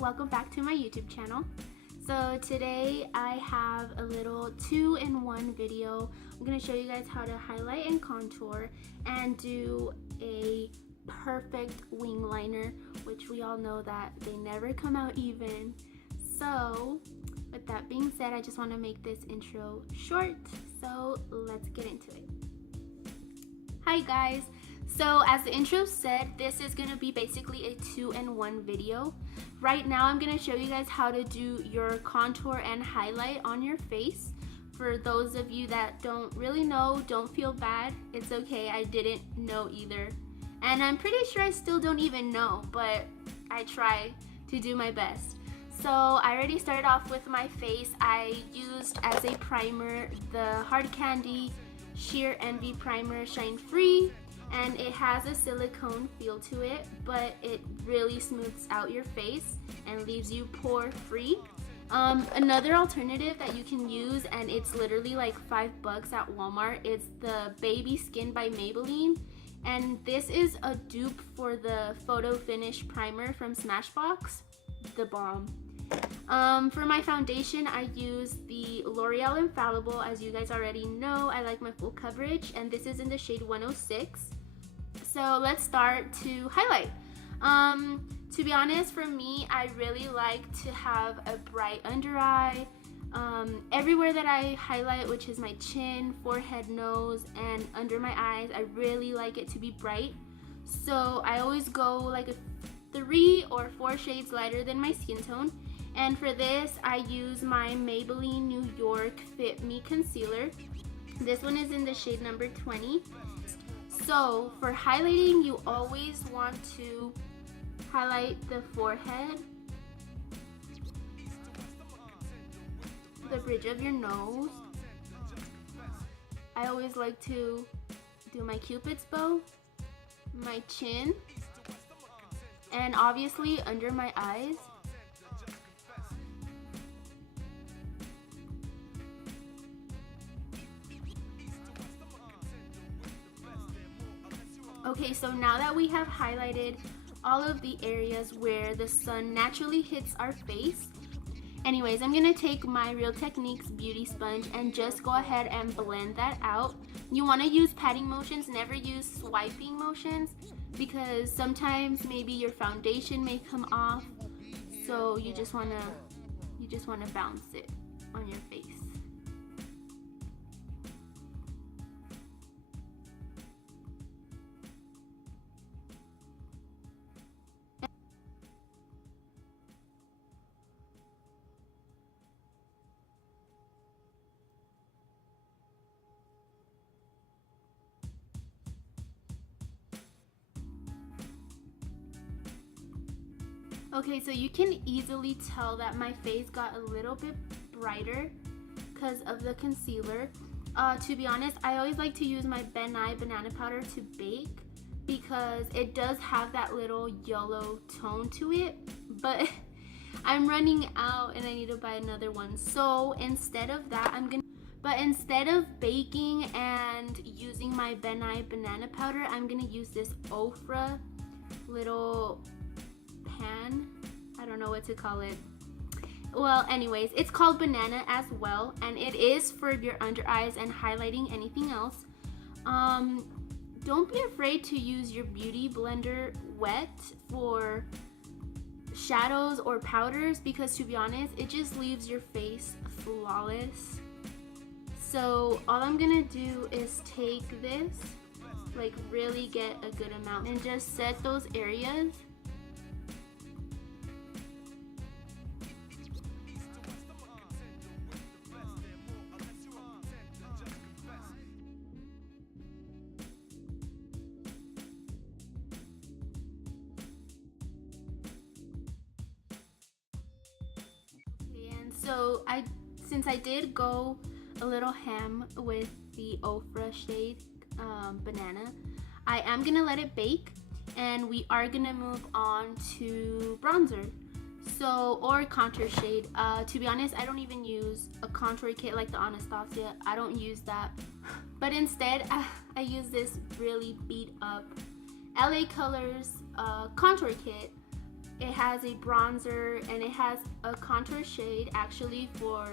welcome back to my YouTube channel. So today I have a little 2-in-1 video. I'm going to show you guys how to highlight and contour and do a perfect wing liner, which we all know that they never come out even. So with that being said, I just want to make this intro short, so let's get into it. Hi guys, so as the intro said, this is going to be basically a 2-in-1 video. Right now I'm going to show you guys how to do your contour and highlight on your face. For those of you that don't really know, don't feel bad. It's okay, I didn't know either. And I'm pretty sure I still don't even know, but I try to do my best. So I already started off with my face. I used as a primer the Hard Candy Sheer Envy Primer Shine Free, and it has a silicone feel to it, but it really smooths out your face and leaves you pore free. Another alternative that you can use, and it's literally like $5 at Walmart, is the Baby Skin by Maybelline, and this is a dupe for the Photo Finish Primer from Smashbox, the bomb. For my foundation, I use the L'Oreal Infallible. As you guys already know, I like my full coverage, and this is in the shade 106. So let's start to highlight. To be honest, for me, I really like to have a bright under eye. Everywhere that I highlight, which is my chin, forehead, nose, and under my eyes, I really like it to be bright. So I always go like a 3 or 4 shades lighter than my skin tone. And for this, I use my Maybelline New York Fit Me Concealer. This one is in the shade number 20. So for highlighting, you always want to highlight the forehead, the bridge of your nose. I always like to do my Cupid's bow, my chin, and obviously under my eyes. Okay, so now that we have highlighted all of the areas where the sun naturally hits our face, anyways, I'm gonna take my Real Techniques beauty sponge and just go ahead and blend that out. You want to use patting motions, never use swiping motions, because sometimes maybe your foundation may come off, so you just wanna bounce it on your face. Okay, so you can easily tell that my face got a little bit brighter because of the concealer. To be honest, I always like to use my Ben Nye banana powder to bake because it does have that little yellow tone to it, but I'm running out and I need to buy another one. So instead of that, instead of baking and using my Ben Nye banana powder, I'm gonna use this Ofra little pan. I don't know what to call it. Well, anyways, it's called Banana as well, and it is for your under eyes and highlighting anything else. Don't be afraid to use your beauty blender wet for shadows or powders, because to be honest, it just leaves your face flawless. So all I'm gonna do is take this, like really get a good amount, and just set those areas. So since I did go a little ham with the Ofra shade Banana, I am gonna let it bake, and we are gonna move on to bronzer, or contour shade. To be honest, I don't even use a contour kit like the Anastasia. I don't use that, but instead I use this really beat up LA Colors contour kit. it has a bronzer, and it has a contour shade actually for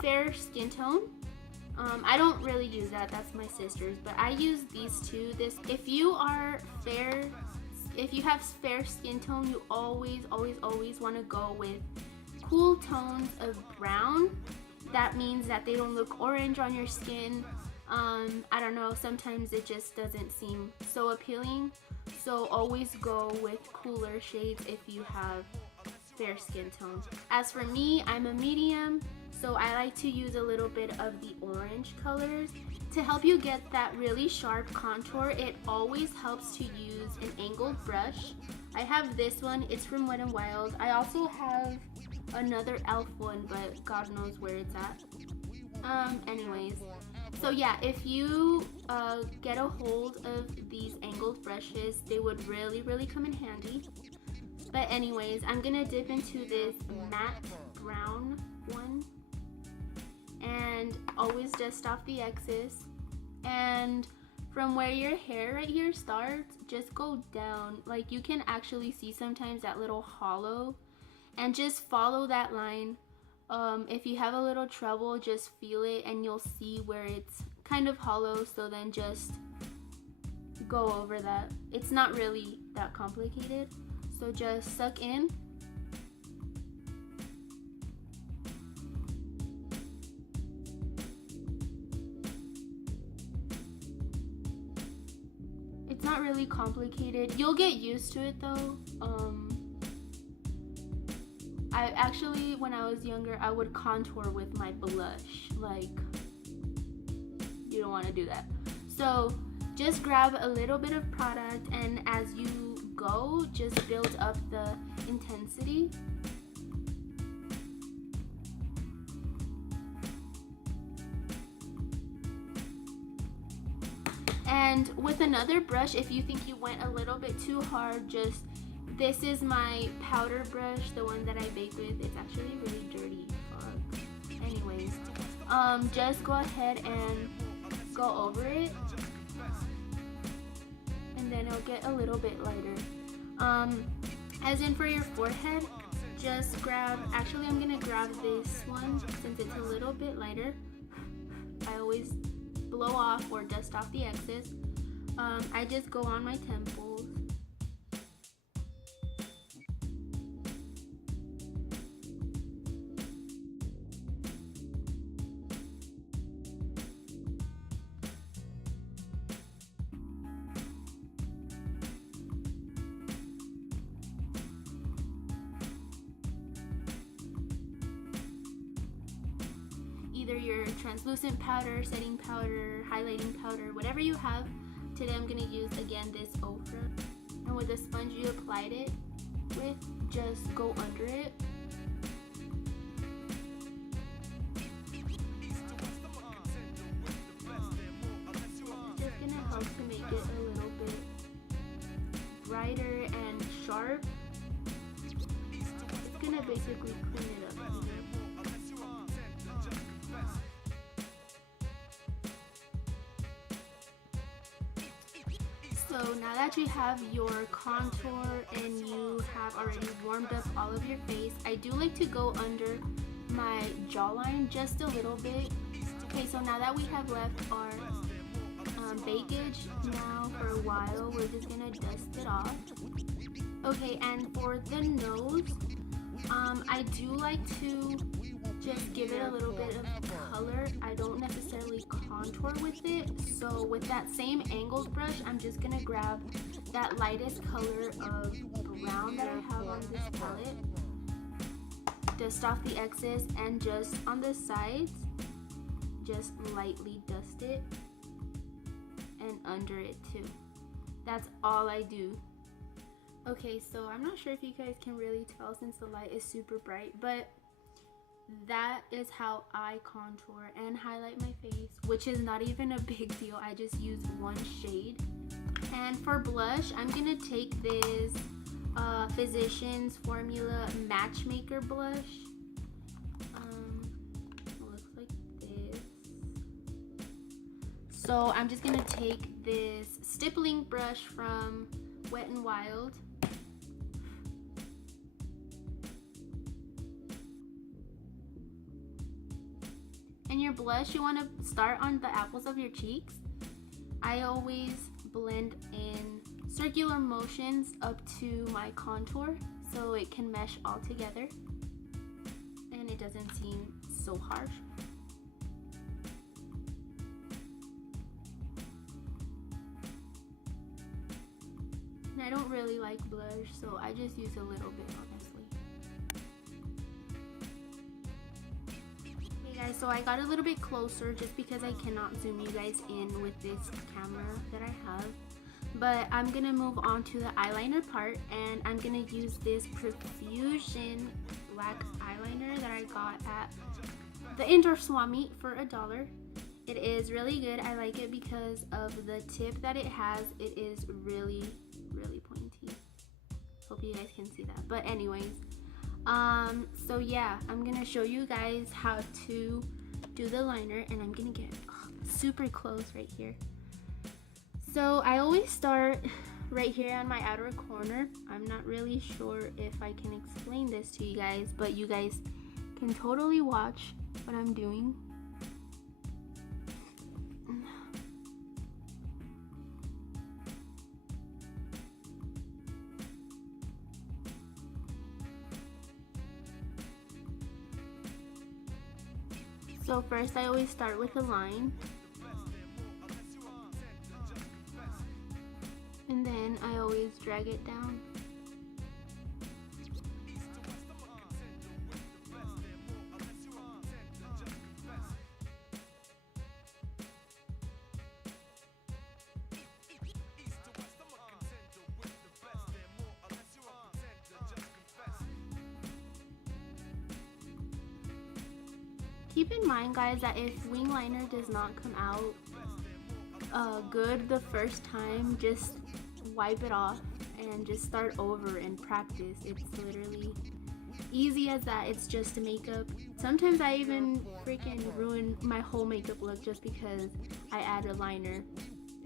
fair skin tone. I don't really use that, that's my sister's, but I use these two. If you have fair skin tone, you always want to go with cool tones of brown. That means that they don't look orange on your skin. I don't know, sometimes it just doesn't seem so appealing. So always go with cooler shades if you have fair skin tone. As for me, I'm a medium, so I like to use a little bit of the orange colors to help you get that really sharp contour. It always helps to use an angled brush. I have this one, it's from Wet n Wild. I also have another e.l.f. one, but God knows where it's at. Anyways, so yeah, if you get a hold of these angled brushes, they would really come in handy. But anyways, I'm gonna dip into this matte brown one and always dust off the excess. And from where your hair right here starts, just go down. Like, you can actually see sometimes that little hollow, and just follow that line. If you have a little trouble, just feel it and you'll see where it's kind of hollow, so then just go over that. It's not really that complicated, so just suck in. It's not really complicated. You'll get used to it though. I actually, when I was younger, I would contour with my blush. Like, you don't want to do that. So just grab a little bit of product, and as you go, just build up the intensity. And with another brush, if you think you went a little bit too hard, this is my powder brush, the one that I bake with. It's actually really dirty. Fuck. Anyways, just go ahead and go over it, and then it'll get a little bit lighter. As in for your forehead, just grab, actually I'm gonna grab this one since it's a little bit lighter. I always blow off or dust off the excess. I just go on my temples. Either your translucent powder, setting powder, highlighting powder, whatever you have. Today I'm gonna use again this ochre, and with the sponge you applied it with, just go under it. Just gonna help to make it a little bit brighter and sharp. It's gonna basically clean it up. So now that you have your contour and you have already warmed up all of your face, I do like to go under my jawline just a little bit. Okay, so now that we have left our bakage, now for a while we're just gonna dust it off. Okay, and for the nose, I do like to just give it a little bit of color. I don't necessarily contour with it. So with that same angled brush, I'm just gonna grab that lightest color of brown that I have on this palette, dust off the excess, and just on the sides, just lightly dust it, and under it too. That's all I do. Okay, so I'm not sure if you guys can really tell since the light is super bright, but that is how I contour and highlight my face, which is not even a big deal. I just use one shade. And for blush, I'm gonna take this Physicians Formula Matchmaker blush. It looks like this. So I'm just gonna take this stippling brush from Wet n Wild. And your blush, you want to start on the apples of your cheeks. I always blend in circular motions up to my contour so it can mesh all together and it doesn't seem so harsh. And I don't really like blush, so I just use a little bit, honestly. Okay guys, so I got a little bit closer just because I cannot zoom you guys in with this camera that I have. But I'm gonna move on to the eyeliner part, and I'm gonna use this Profusion black eyeliner that I got at the indoor swap meet for $1. It is really good. I like it because of the tip that it has. It is really pointy. Hope you guys can see that. But anyways, so yeah, I'm gonna show you guys how to do the liner, and I'm gonna get super close right here. So I always start right here on my outer corner. I'm not really sure if I can explain this to you guys, but you guys can totally watch what I'm doing. So first I always start with a line. And then I always drag it down. Keep in mind, guys, that if wing liner does not come out good the first time, just wipe it off and just start over and practice. It's literally easy as that. It's just a makeup. Sometimes I even freaking ruin my whole makeup look just because I add a liner,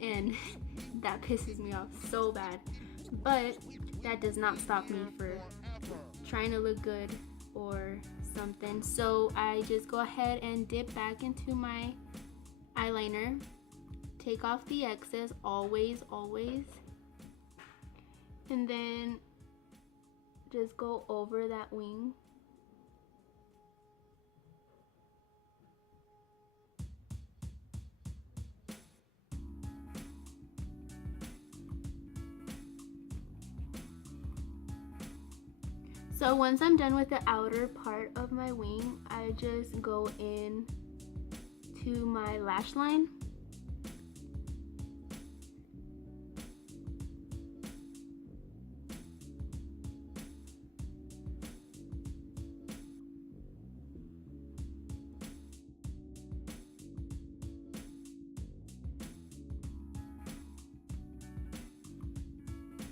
and that pisses me off so bad. But that does not stop me for trying to look good or something. So I just go ahead and dip back into my eyeliner, take off the excess, always, and then just go over that wing. So once I'm done with the outer part of my wing, I just go in to my lash line.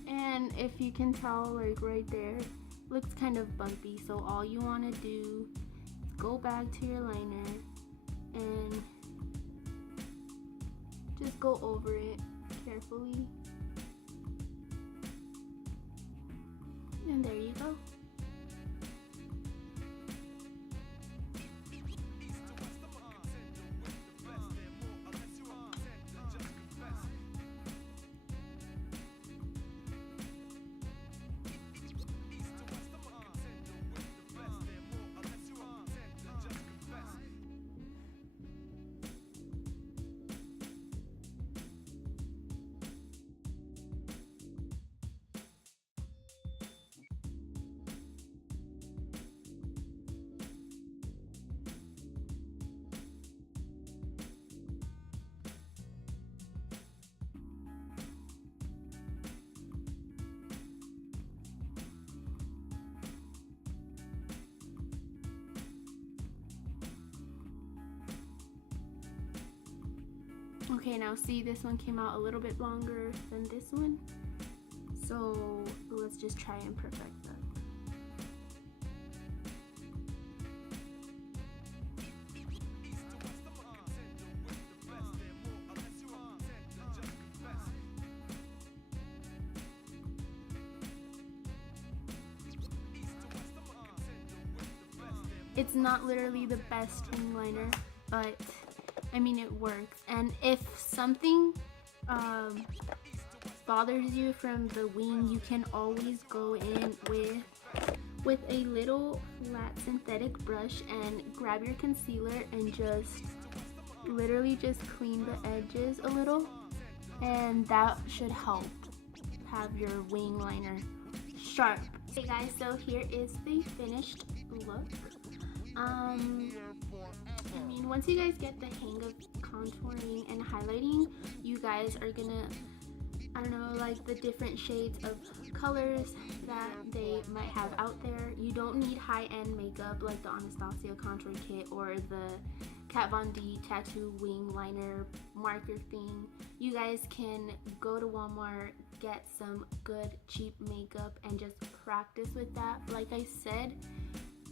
And if you can tell, like right there, looks kind of bumpy, so all you want to do is go back to your liner and just go over it carefully, and there you go. Okay, now see, this one came out a little bit longer than this one, so let's just try and perfect that. It's not literally the best wing liner, but I mean it works. And if something bothers you from the wing, you can always go in with a little flat synthetic brush and grab your concealer and just literally just clean the edges a little, and that should help have your wing liner sharp. Okay guys, so here is the finished look. I mean, once you guys get the hang of contouring and highlighting, you guys are gonna, I don't know, like the different shades of colors that they might have out there. You don't need high-end makeup like the Anastasia contour kit or the Kat Von D tattoo wing liner marker thing. You guys can go to Walmart, get some good cheap makeup and just practice with that. Like I said,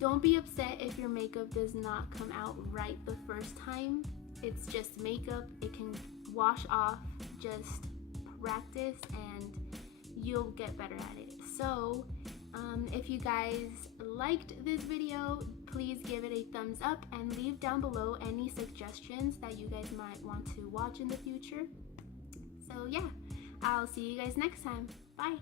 don't be upset if your makeup does not come out right the first time. It's just makeup, it can wash off. Just practice and you'll get better at it. So if you guys liked this video, please give it a thumbs up and leave down below any suggestions that you guys might want to watch in the future. So yeah, I'll see you guys next time. Bye.